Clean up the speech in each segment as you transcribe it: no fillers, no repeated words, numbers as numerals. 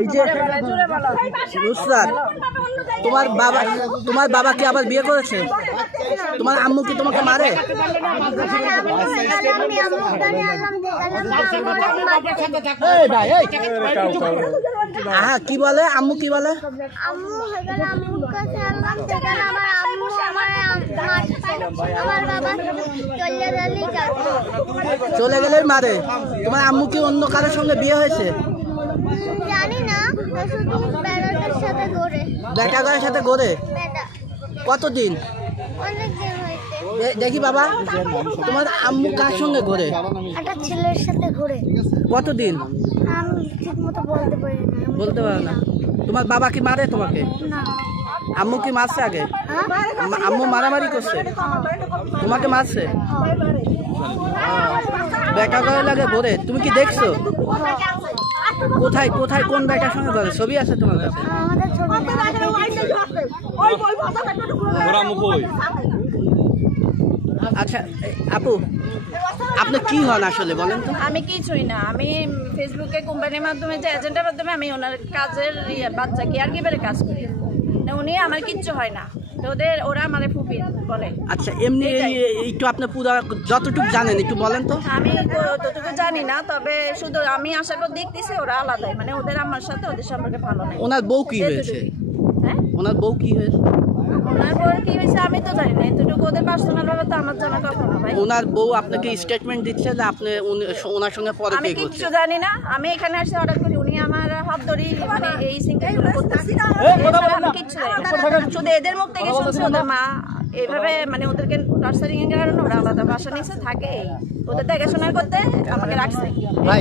এই যে নুসরাত, তোমার বাবা কি আবার বিয়ে করেছে? তোমার আম্মু কি তোমাকে মারে? হ্যাঁ, কি বলে আম্মু? কি বলে? চলে গেলেই মারে। তোমার আম্মু কি অন্য কারোর সঙ্গে বিয়ে হয়েছে? জানি না, শুধু বেটার সাথে ঘুরে। বেটার সাথে ঘুরে? কতদিন? অনেকদিন হয়েছে। দেখি বাবা, তোমার আম্মু কার সঙ্গে ঘুরে? একটা ছেলের সাথে ঘুরে। কতদিন? আমি ঠিক মতো বলতে পারি না। বলতে পারো না? তোমার বাবা কি মারে তোমাকে? না। আম্মু কি মারছে আগে? আম্মু মারামারি করছে? তোমাকে মারছে? বেটা করে লাগে ঘুরে, তুমি কি দেখছো? কোথায় কোথায় কোন বেটার সঙ্গে ঘুরে? ছবি আছে তোমার কাছে? আমাদের ছবি আচ্ছা আপু, আপনি কি হন আসলে বলেন তো? আমি কিছুই না, আমি ফেসবুকে কোম্পানির মাধ্যমে যে এজেন্টের মাধ্যমে আমি ওনার কাজের বাচ্চা কেয়ার গিভারের কাজ করি। উনি আমার কিচ্ছু হয় না, ওরা আমার ফুপি বলে। আচ্ছা, এমনি একটু আপনি পুরো যতটুকু জানেন একটু বলেন তো। আমি ততটুকু জানি না, তবে শুধু আমি আসার পর দেখতেছি ওরা আলাদাই, মানে ওদের আমার সাথে ওদের সম্পর্কে ভালো নাই। ওনার বউ কি হয়েছে? হ্যাঁ, ওনার বউ কি হয়েছে? ওনার বউ কি হয়েছে আমি তো জানি না, এতটুকু ওদের পার্সোনাল ভাবে তো আমার জানা কথা না ভাই। ওনার বউ আপনাকে স্টেটমেন্ট দিচ্ছে যে আপনি ওনার সঙ্গে পরে আমি কিচ্ছু জানি না। আমি এখানে এসে অর্ডার করি, উনি আমার হাত ধরি মানে এই সিনটা করতেছি, আমি কিচ্ছু জানি না। শুধু এদের মুখ থেকে শুনছি ওদের মা এইভাবে মানে ওদেরকে টার্চারিং এর কারণে ওরা আলাদা বাসা নিচে থাকে, ওদের দেখাশোনা করতে আমাকে রাখছে। ভাই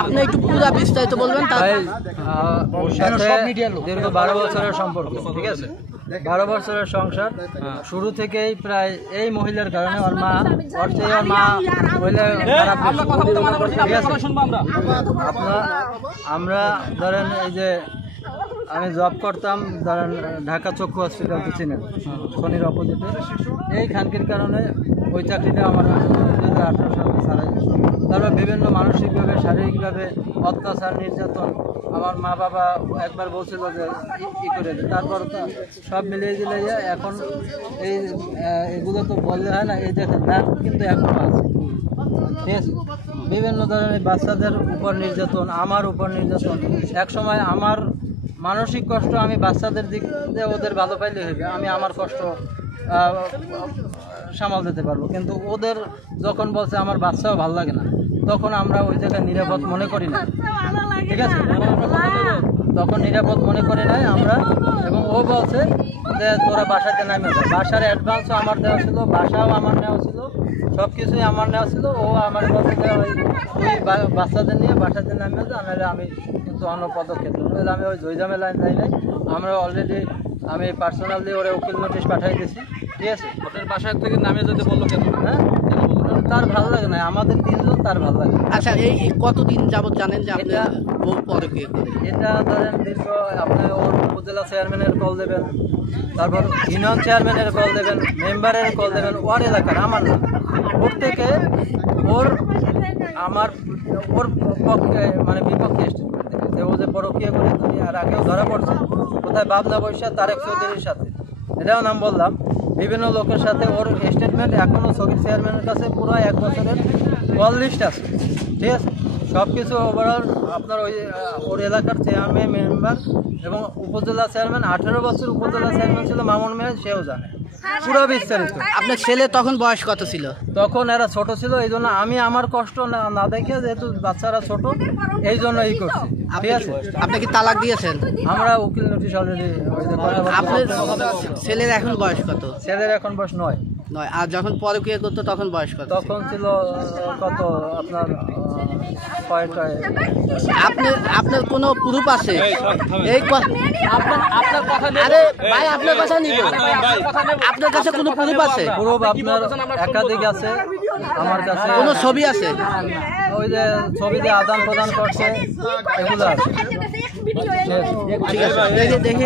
আপনি একটু পুরো বিস্তারিত বলবেন। দীর্ঘ 12 বছরের সম্পর্ক, ঠিক আছে? 12 বছরের সংসার, শুরু থেকেই প্রায় এই মহিলার কারণে ওর মা আমরা ধরেন এই যে আমি জব করতাম ধরেন ঢাকা চক্ষু হসপিটাল তো চিনেন, শনির অপোজিটে। এই খানকির কারণে ওই চাকরিটা আমার 2018 সালে ছাড়াই। তারপর বিভিন্ন মানসিকভাবে শারীরিকভাবে অত্যাচার নির্যাতন, আমার মা বাবা একবার বলছিল যে ই করে দিই, তারপর তো সব মিলিয়ে দিলে এখন এগুলো তো বললে হয় না। এই দেখেন দাঁত কিন্তু এখনও আছে, ঠিক আছে? বিভিন্ন ধরনের বাচ্চাদের উপর নির্যাতন, আমার উপর নির্যাতন। এক সময় আমার মানসিক কষ্ট আমি বাচ্চাদের দিক দিয়ে ওদের ভালো পাইলে হইবে, আমি আমার কষ্ট সামাল দিতে পারবো, কিন্তু ওদের যখন বলছে আমার বাচ্চাও ভালো লাগে না, তখন আমরা ওই জায়গায় নিরাপদ মনে করি না, ঠিক আছে? তখন নিরাপদ মনে করি নাই আমরা। এবং ও বলছে যে তোরা বাসাতে নামে যা, বাসার অ্যাডভান্সও আমার দেওয়া ছিল, বাসাও আমার নেওয়া ছিল, সব কিছুই আমার নেওয়া ছিল। ও আমার বলছে যে তুই বাচ্চাদের নিয়ে বাসাতে নামে যা, নাহলে আমি কিন্তু অন্য পদক্ষেপ নেব। আমি ওই জয়জামে লাইন যাই নাই, আমরা অলরেডি আমি পার্সোনালি ওরা উকিল নোটিশ পাঠাই দিয়েছি, ঠিক আছে? ওদের বাসায় থেকে নামে যেতে বললো কেন? হ্যাঁ, তার ভালো লাগে না, আমাদের 3 জন তার ভালো লাগে। আচ্ছা, এই কতদিন যাবত জানেন যে আপনি বউ পরে বিয়ে করে? এটা ধরেন দীর্ঘ, আপনি ওর উপজেলা চেয়ারম্যানের কল দেবেন, তারপর ইউনিয়ন চেয়ারম্যানের কল দেবেন, মেম্বারের কল দেবেন, ওর এলাকার, আমার না। ওর থেকে ওর পক্ষে মানে বিপক্ষে স্টেটমেন্ট দেবে যে ও যে পরকীয়া করে তুমি আর আগেও ধরা পড়ছে কোথায় বাবলা বৈশা তারেক চৌধুরীর সাথে, এটাও নাম বললাম, বিভিন্ন লোকের সাথে। ওর স্টেটমেন্ট এখনও সগির চেয়ারম্যানের কাছে পুরো 1 বছরের কল লিস্ট আছে, ঠিক আছে? সব কিছু ওভারঅল আপনার ওর এলাকার চেয়ারম্যান, মেম্বার এবং উপজেলা চেয়ারম্যান, 18 বছর উপজেলা চেয়ারম্যান ছিল মামুন মেয়ে, সেও জানে পুরো বিস্তারিত। আপনার ছেলে তখন বয়স কত ছিল? তখন এরা ছোট ছিল, এই জন্য আমি আমার কষ্ট না দেখে, যেহেতু বাচ্চারা ছোট, এই জন্য এই করছি, ঠিক আছে? আপনি কি তালাক দিয়েছেন? আমরা উকিল নোটিশ অলরেডি। আপনার ছেলের এখন বয়স কত? ছেলের এখন বয়স 9। আর যখন পরকীয়া করতো তখন বয়স কত? তখন ছিল কত আপনার আপনার কোনো প্রুফ আছে? এই আপনার কথা আরে ভাই, আপনার কথা নিব, আপনার কাছে কোনো প্রুফ আছে? প্রুফ আপনার একাধিক আছে, আমার কাছে কোনো ছবি আছে? ওই যে ছবি দিয়ে আদান প্রদান করছে, এগুলো আছে। ঠিক আছে, দেখি